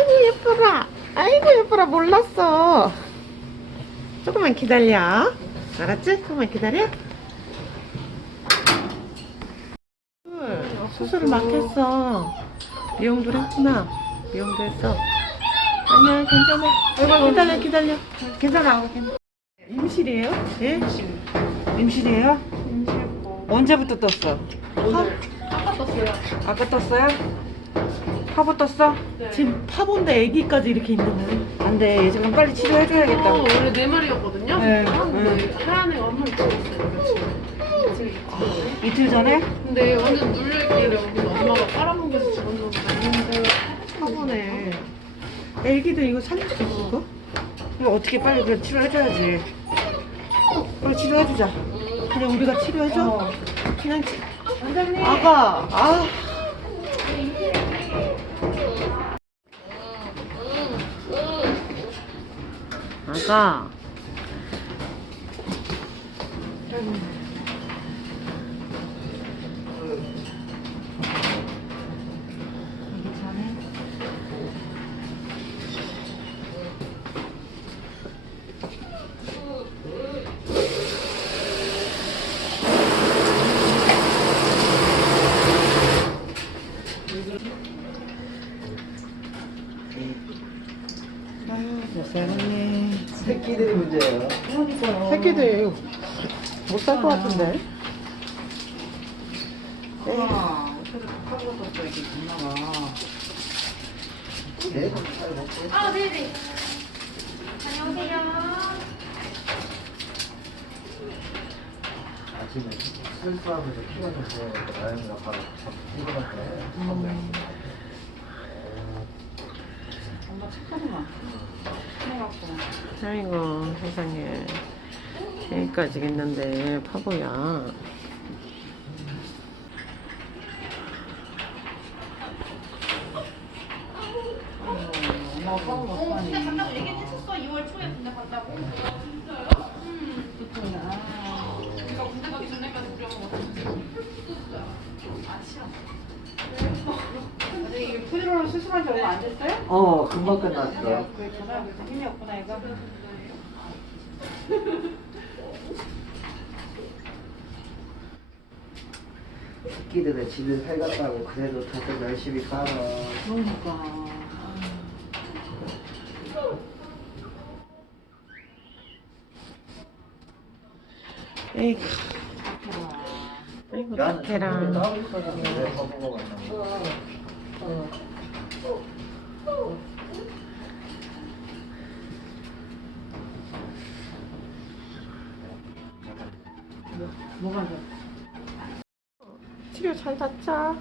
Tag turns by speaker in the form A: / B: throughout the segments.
A: 아이고 예뻐라. 아이고 예뻐라 몰랐어. 조금만 기다려. 알았지? 조금만 기다려. 헐, 수술을 막 했어. 미용도 했구나. 미용도 했어. 아니야 괜찮아. 아이고 기다려 기다려. 괜찮아. 임실이에요? 예? 임실이에요? 언제부터 떴어?
B: 오늘 아까 떴어요.
A: 아까 떴어요? 파보 떴어?
B: 네.
A: 지금 파보인데 애기까지 이렇게 있는 거야? 안 돼. 지금 빨리 치료해줘야겠다.
B: 어, 원래 네 마리였거든요.
A: 네.
B: 근데 하얀 애가 한 마리 죽었어요. 지금 이틀
A: 이틀 전에?
B: 근데 완전 눌려있길래 여기 엄마가 빨아먹여서 집어넣은 거 아닌데
A: 파보네. 애기도 이거 살릴 수 있어? 이거? 이거 어떻게 빨리 그 치료해줘야지. 빨리 치료해주자. 그냥 우리가 치료해줘?
B: 어.
A: 그냥 치...
B: 원장님
A: 아가, 아. 아가. 아유, 잘했네.
C: 새끼들이 문제예요.
A: 새끼들 못 살 것 같은데. 네.
C: 네, 잘 먹고.
D: 아, 네네. 안녕하세요.
C: 아침에 실수하면서 키가 좀 보여서 나연이가 바로 뛰어갔대.
A: 음. 아이고 세상에 여기까지 있는데 파보야
D: 어, 군대 간다고 얘기했었어. 2월 초에 군대 간다고. 진짜요? 음. 그러니까 군대 가기 전에까지 엄마 진짜. 아, 싫어.
E: 근데 이게 푸드로 수술한 지 얼마 안 됐어요?
C: 어, 금방 끝났어.
E: 힘이 없구나, 이거.
C: 새끼들은 집에 살갔다고 그래도 다들 열심히 살아.
E: 그러니까.
A: 에이구 아이고
C: 나는
A: 착해라
C: 따로 있었는데 왜 바보가 만나?
E: 뭐가 돼?
A: 치료 잘 받자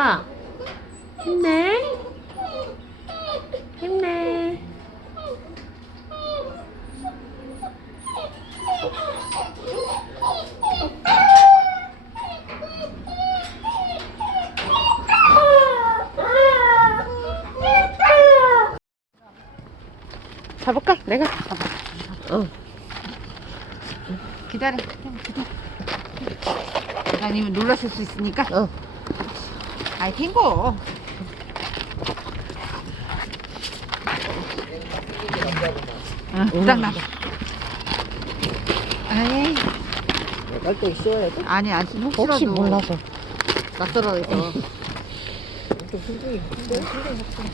A: 아 힘내 힘내 잡을까? 내가 어.
E: 기다려. 기다려. 아니면 놀라실 수 있으니까.
A: 어.
E: 아이, 탱고. 응, 부장 나. 아이,
A: 깔때 씌워야 돼?
E: 아니, 아니, 혹시라도.
A: 혹시 몰라서
E: 낯설어 있어.
A: 좀 힘들긴 한데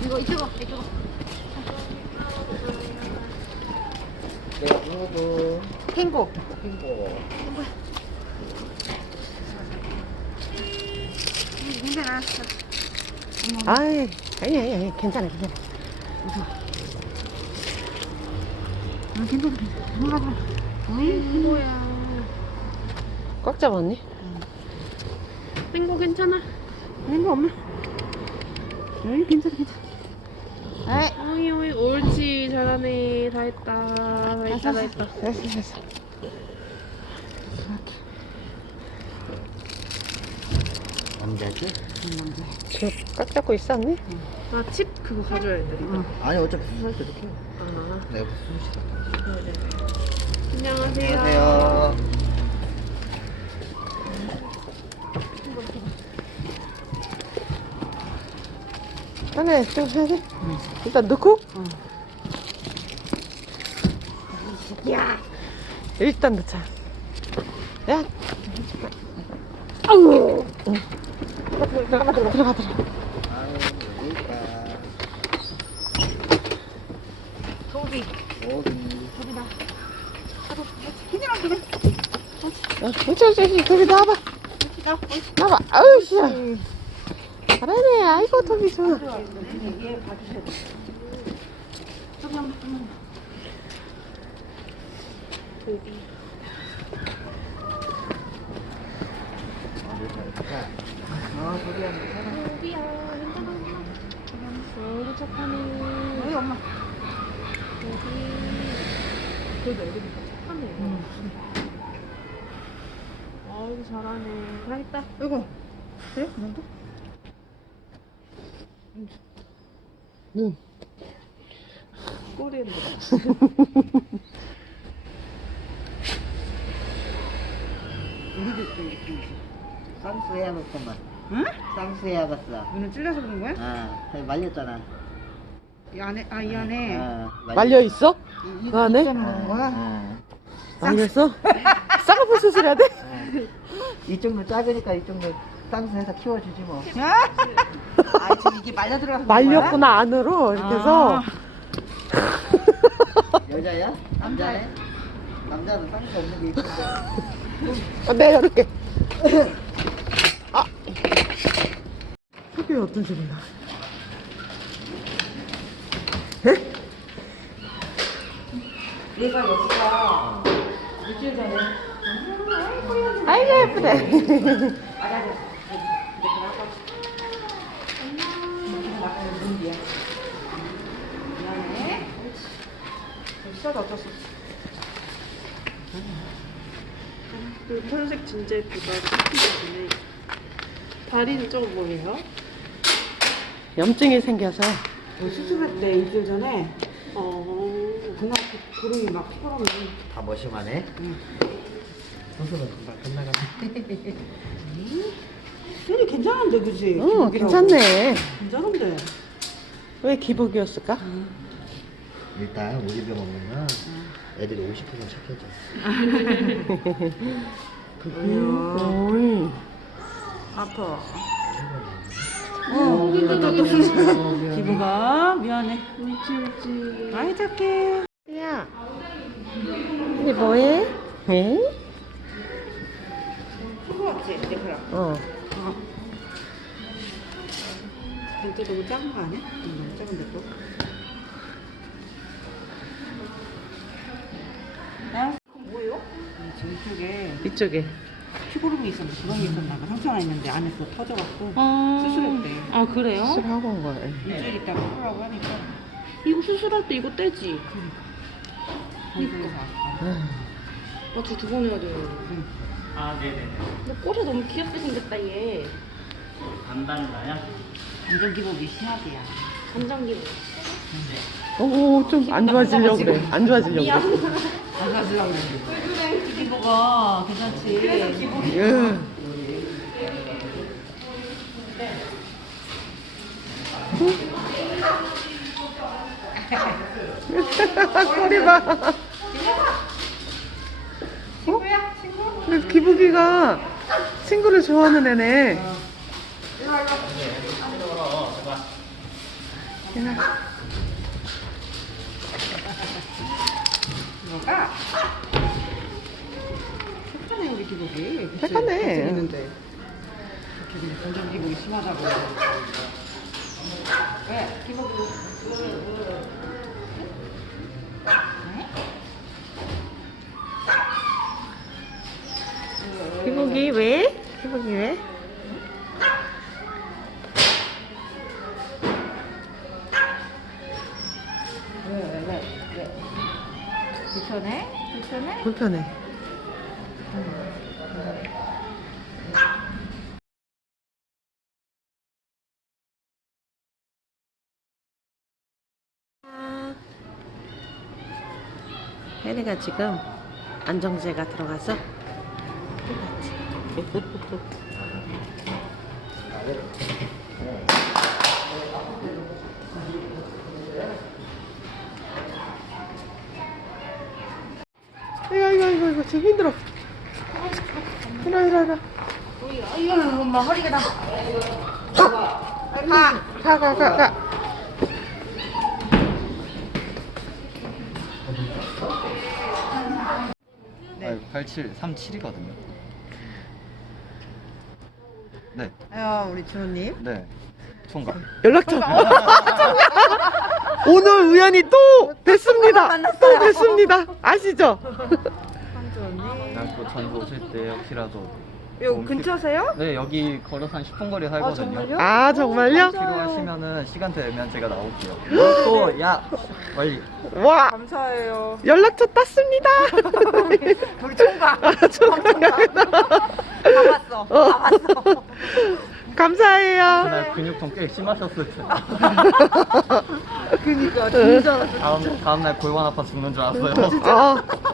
E: 이거 이쪽어.
C: 내 가 누구도
E: 탱고. 괜찮아.
A: 아이 아니 아니 아니 괜찮아 괜찮아
E: 응, 괜찮아, 괜찮아. 어이, 뭐야.
A: 꽉 잡았니?
B: 땡거 괜찮아.
E: 탱고, 엄마. 어이, 괜찮아, 괜찮아. 아이,
B: 어이 옳지 잘하네 다 했다 다 했다 다 했다.
A: 됐어 됐어
C: 남자지?
A: 저꽉 잡고 있어 언니?
B: 아칩 그거 가져야 돼
C: 아니 어차피 수술할 때 이렇게
B: 아,
C: 내가 수술
B: 안녕하세요.
C: 안녕하세요.
A: 안에 좀 해야 돼? 일단 넣고? 야 일단 넣자. 야 아우. 응. 들어가 들어가 들어가 들어가.
C: 아유 여기가
F: 소비.
C: 어디
A: 어, 그렇지 그렇지 저기 나와봐. 나와봐. 아우 씨. 잘하네. 아이고 토비 좋아
C: 아 소리야
B: 소비야 괜찮아 어이구 착하네
F: 우리 엄마.
B: 그래도 애들이 다 착하네. 어이구 잘하네 다. 했다
A: 이거. 그래? 너도? 눈
B: 꼬리에 들어
A: 우리도 또 이렇게 있지.
C: 쌍수 해야겠구만
A: 응?
C: 쌍수 해야겠어
A: 눈을 찔러서 그런 거야?
C: 아 말렸잖아
A: 이 안에 아 이 안에
C: 아,
A: 말려 있어?
C: 이-
A: 그 안에?
C: 그런 거야?
A: 말렸어? 쌍꺼풀 수술해야 돼?
C: 이쪽도 작으니까 이쪽도 쌍수해서 키워주지 뭐
A: 아 지금 이게 말려 들어가서
B: 말렸구나 안으로 이렇게 해서
C: 여자야? 남자네? 남자는 쌍수 없는 게 있는데
A: 아, 내가 이렇게 아 속이 어떤 소리야? 에?
E: 얘가 여기가 일주일 전에
A: 아이고 예쁘네
E: 미안해.
A: 비싸다 어쩔 수 없어
B: 그 털색 진짜 예쁘다. 예쁘네 다리는 좀 뭐예요?
A: 염증이 생겨서.
E: 뭐 수술할 때 일주일 전에
B: 어.
E: 그날 그 고름이 막 피곤하면
C: 다 머심하네. 수술은 금방 끝나가네.
E: 혈이 괜찮은데 그지?
A: 어
E: 기복이라고.
A: 괜찮네.
E: 괜찮은데.
A: 왜 기복이었을까?
C: 일단 올리병 먹으면 애들이 50% 착해져.
A: 음.
E: 아파. 어, 기부가 미안해.
B: 옳지 옳지
E: 아이 착해.
A: 야. 이게 뭐해? 응?
E: 그거 같지? 내가
A: 어.
E: 진짜 너무 작은 거 아니야? 응, 너무 작은데 또 이쪽에. 피고름이 있었는데 구멍이 있었나 봐. 상처 하나 있는데 안에서 터져갖고
B: 아,
E: 수술했대.
B: 아 그래요?
A: 수술하고 온 거야
E: 일주일 있다가 풀라고 하니까.
B: 이거 수술할 때 이거 떼지?
E: 그러니까.
B: 어떻게 두 번 해야 돼요?
G: 아, 네네네.
B: 근데 꼬리 너무 귀엽게 생겼다 얘.
G: 간단가요?
E: 완전 기복이 심하대야
B: 간장기로
A: 오좀 안 좋아지려고 그래. 안 좋아지려고 그래.
E: 안 그래 기복아 괜찮지 그래서 기복이
A: 예. 꼬리 봐.
E: 친구야 친구?
A: 기복이가 친구를 좋아하는 애네.
E: 뭐가? 착하네 우리 기복이 그치?
A: 착하네.
E: 잘생겼는데 이렇게 그냥 완전 기복이 심하다고 왜? 기복이
A: 기복이 왜? 기복이 왜?
E: 불편해? 불편해?
A: 불편해. 혜리가 지금 안정제가 들어가서 이 거 이거 이거 이거 지금 힘들어. 일어 일어 일어.
E: 아유 엄마 허리가 나.
A: 가 가 가 가.
C: 아, 87, 37이거든요. 네,
A: 아유 우리 주호님.
C: 네. 총각.
A: 연락처. 오늘 우연히 또 뵀습니다. 또 뵀습니다. 아시죠?
C: 그냥 또 전주 오실 때 혹시라도
A: 여기 근처세요?
C: 네 여기 걸어서 한 10분 거리에 살거든요.
A: 아 정말요?
C: 필요하시면은 시간 되면 제가 나올게요. 또야 빨리.
A: 와
B: 감사해요.
A: 연락처 땄습니다.
E: 우리 총각.
A: 아, 총각.
E: 다 봤어.
A: 어.
E: 다 봤어.
A: 감사해요.
C: 그날 근육통 꽤 심하셨을 때.
A: 그니까 진짜.
C: 다음 다음 날 골반 아파 죽는 줄 알았어요.
A: 어.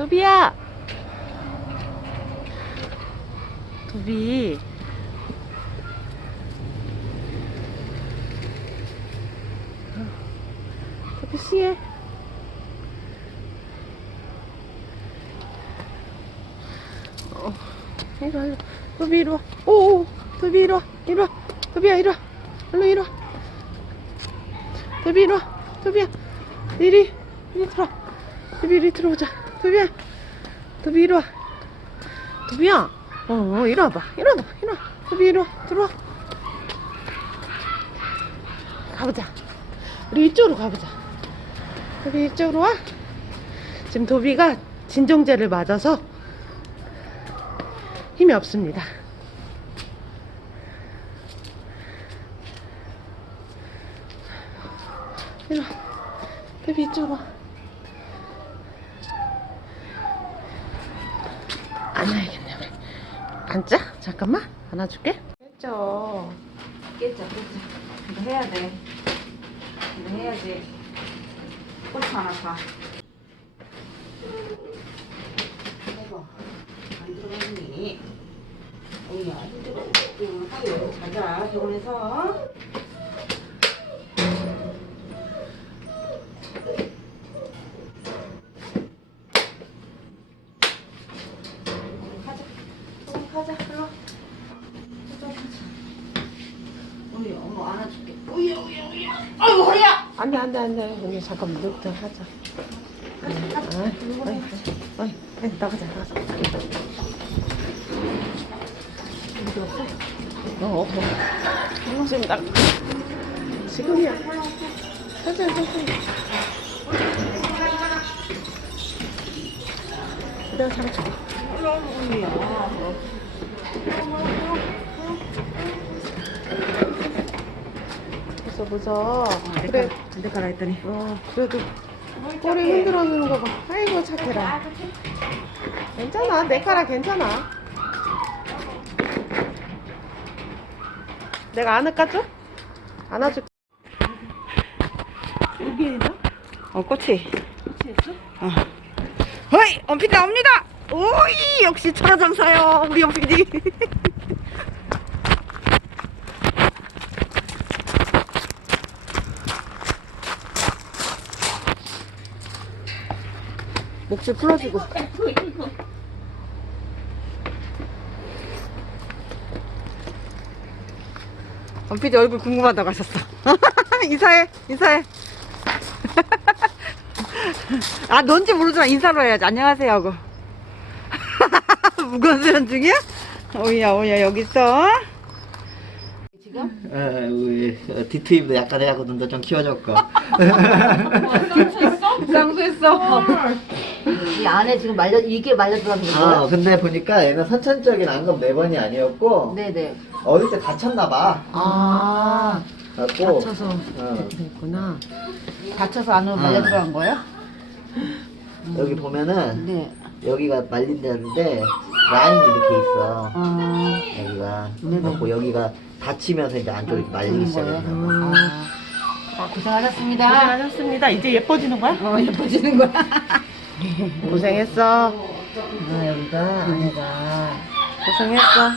A: 도비야. 도비. 도비 씨해. 어, 이리 와, 이리 와. 도비 이리 와. 오, 오, 도비 이리 와. 이리 와. 도비야, 이리 와. 얼른 이리 와. 도비 이리 와. 도비야. 이리, 이리 들어. 도비 이리 들어오자. 도비야. 도비 이리 와. 도비야. 어, 어, 이리 와봐. 이리 와봐. 이리 와. 도비 이리 와. 들어와. 가보자. 우리 이쪽으로 가보자. 도비 이쪽으로 와. 지금 도비가 진정제를 맞아서 힘이 없습니다. 이리 와. 도비 이쪽으로 와. 안아야겠네 우리 앉자 잠깐만 안아줄게
E: 깼죠. 깼죠, 깼죠. 이거 해야 돼. 이거 해야지. 꽃이 사. 아이고, 안 들어갔니? 어이야, 힘들어. 자자, 병원에서. 가자. 응, 가자, 일로 와. 우리 엄마 안아줄게. 우야 우야 우야. 아이고 허리야.
A: 안돼 안돼 안돼. 우리 잠깐 누구부터 하자. 어이 어이 어이 나가자 나가자. 어디 없어? 어. 없어 어, 지금 나 지금이야. 천천히 천천히. 내가 잡아줄게. 무서 무서 그래
E: 안돼 가라 했더니.
A: 어, 그래도 꼬리 흔들어 주는 거 봐. 아이고 착해라. 괜찮아, 내 거라 괜찮아. 내가 안을까 줘? 안아줄게. 여기 있나?
E: 어 꽃이. 꽃이었어? 어. 허이 원피디 나옵니다. 오이 역시 천하장사요 우리 원피디.
A: 목줄 풀어주고.
E: 원피디 얼굴 궁금하다고 하셨어. 인사해 인사해. 아 뭔지 모르지만 인사로 해야지 안녕하세요 하고. 무거운 수련 중이야? 오야 오야 여기 있어.
C: 에, 우리 어, 디트입도 약간 해갖고 눈도 좀 키워줬고.
E: 쌍수했어.
H: 이 안에 지금 말려 이게 말려 들어가는
C: 아? 근데 보니까 얘는 선천적인 안검 네 번이 아니었고
H: 네네.
C: 어릴 때 다쳤나 봐.
H: 아
C: 갖고
E: 다쳐서
C: 어.
A: 됐구나.
H: 다쳐서 안으로 말려
C: 음.
H: 들어간 거예요?
C: 여기 보면은
E: 네.
C: 여기가 말린다는데 라인이 이렇게 있어.
E: 아,
C: 여기가.
E: 네네.
C: 그래갖고 여기가 다치면서 이제 안쪽이 말리기 시작했나 봐.
E: 음. 아, 고생하셨습니다.
A: 고생하셨습니다. 이제 예뻐지는 거야?
E: 어, 예뻐지는 거야.
A: 고생했어.
C: 아, 여기가 안에가
A: 고생했어.